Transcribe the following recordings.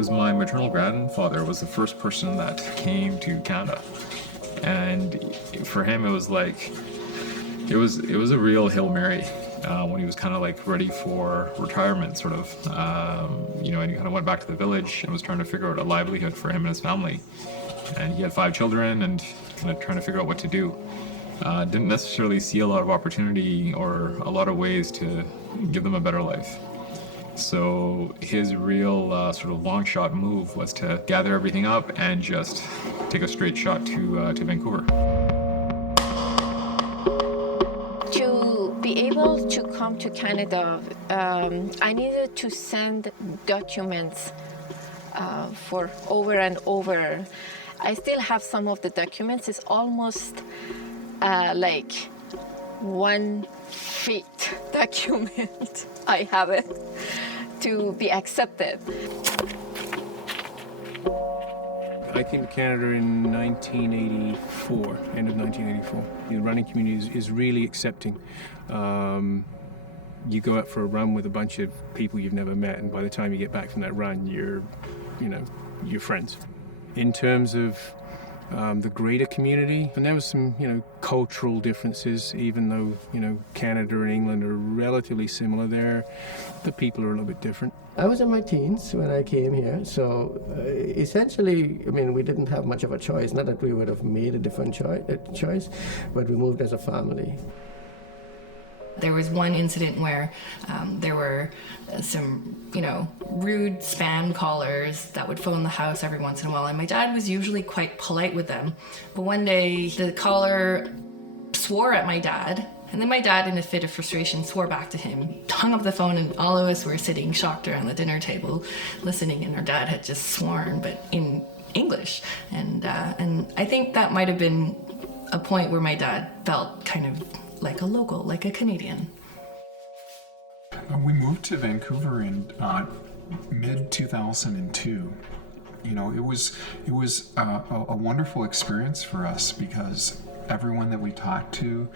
was my maternal grandfather was the first person that came to Canada, and for him it was like it was a real Hail Mary when he was kind of like ready for retirement, sort of. And he kind of went back to the village and was trying to figure out a livelihood for him and his family. And he had 5 children and kind of trying to figure out what to do. Didn't necessarily see a lot of opportunity or a lot of ways to give them a better life. So his real sort of long shot move was to gather everything up and just take a straight shot to Vancouver. To be able to come to Canada, I needed to send documents for over and over. I still have some of the documents. It's almost like 1 feet document. I have it to be accepted. I came to Canada in 1984, end of 1984. The running community is really accepting. You go out for a run with a bunch of people you've never met, and by the time you get back from that run, you're friends. In terms of the greater community, and there was some, cultural differences, even though, Canada and England are relatively similar there, the people are a little bit different. I was in my teens when I came here, so essentially, we didn't have much of a choice. Not that we would have made a different choice, but we moved as a family. There was one incident where there were some, rude spam callers that would phone the house every once in a while, and my dad was usually quite polite with them. But one day, the caller swore at my dad, and then my dad, in a fit of frustration, swore back to him, hung up the phone, and all of us were sitting shocked around the dinner table listening, and our dad had just sworn, but in English. And I think that might have been a point where my dad felt kind of like a local, like a Canadian. We moved to Vancouver in mid-2002. It was a wonderful experience for us because everyone that we talked to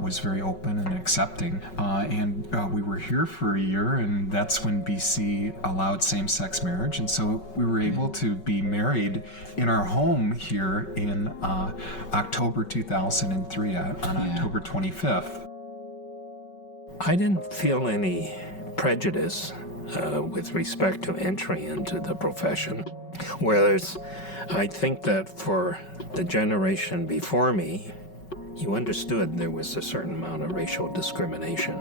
was very open and accepting. And we were here for a year, and that's when BC allowed same-sex marriage. And so we were able to be married in our home here in October 2003, on October 25th. I didn't feel any prejudice with respect to entry into the profession, whereas I think that for the generation before me, you understood there was a certain amount of racial discrimination.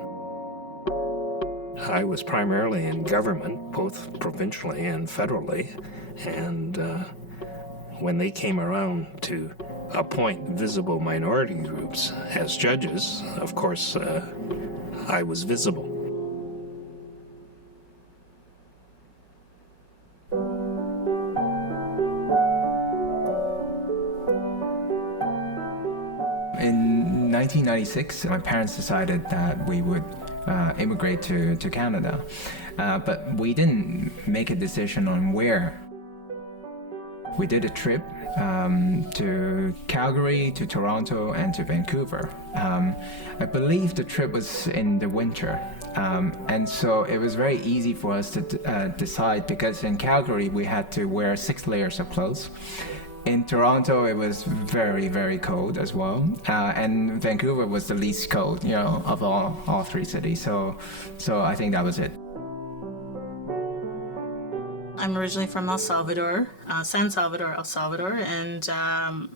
I was primarily in government, both provincially and federally, and when they came around to appoint visible minority groups as judges, of course, I was visible. In 1996, my parents decided that we would immigrate to Canada, but we didn't make a decision on where. We did a trip to Calgary, to Toronto, and to Vancouver. I believe the trip was in the winter, and so it was very easy for us to decide, because in Calgary we had to wear 6 layers of clothes. In Toronto, it was very, very cold as well, and Vancouver was the least cold, of all 3 cities. So I think that was it. I'm originally from El Salvador, San Salvador, El Salvador, and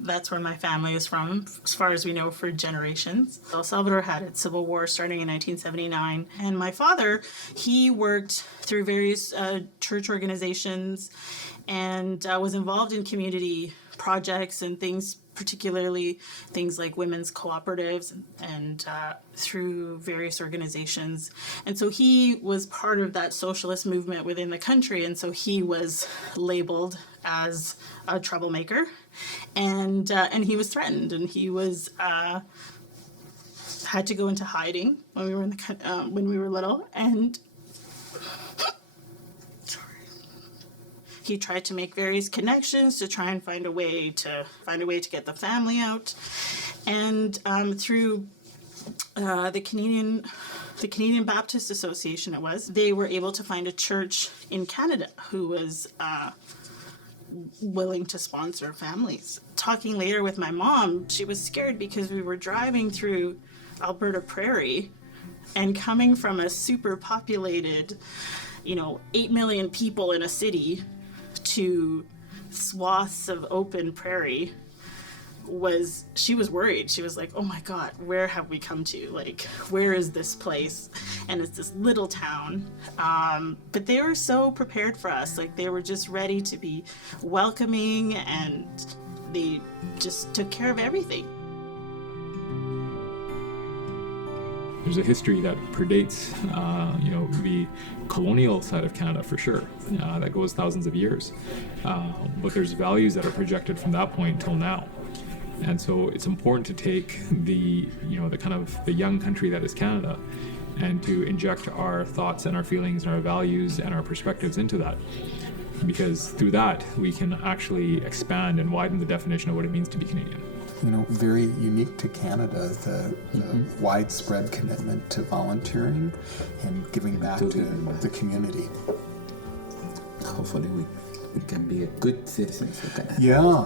that's where my family is from, as far as we know, for generations. El Salvador had its civil war starting in 1979, and my father, he worked through various church organizations and was involved in community projects and things, particularly things like women's cooperatives and through various organizations. And so he was part of that socialist movement within the country, and so he was labeled as a troublemaker, and he was threatened, and he was had to go into hiding when we were when we were little, and he tried to make various connections to try and find a way to get the family out. And through the Canadian Baptist Association, they were able to find a church in Canada who was willing to sponsor families. Talking later with my mom, she was scared because we were driving through Alberta prairie and coming from a super populated, 8 million people in a city to swaths of open prairie. She was worried. She was like, oh my God, where have we come to? Like, where is this place? And it's this little town. But they were so prepared for us. Like, they were just ready to be welcoming, and they just took care of everything. There's a history that predates, the colonial side of Canada for sure. That goes thousands of years. But there's values that are projected from that point till now. And so it's important to take the young country that is Canada and to inject our thoughts and our feelings and our values and our perspectives into that. Because through that, we can actually expand and widen the definition of what it means to be Canadian. Very unique to Canada, the widespread commitment to volunteering and giving back to the community. Hopefully we can be a good citizens of Canada. Yeah.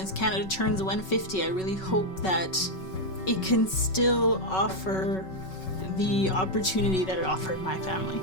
As Canada turns 150, I really hope that it can still offer the opportunity that it offered my family.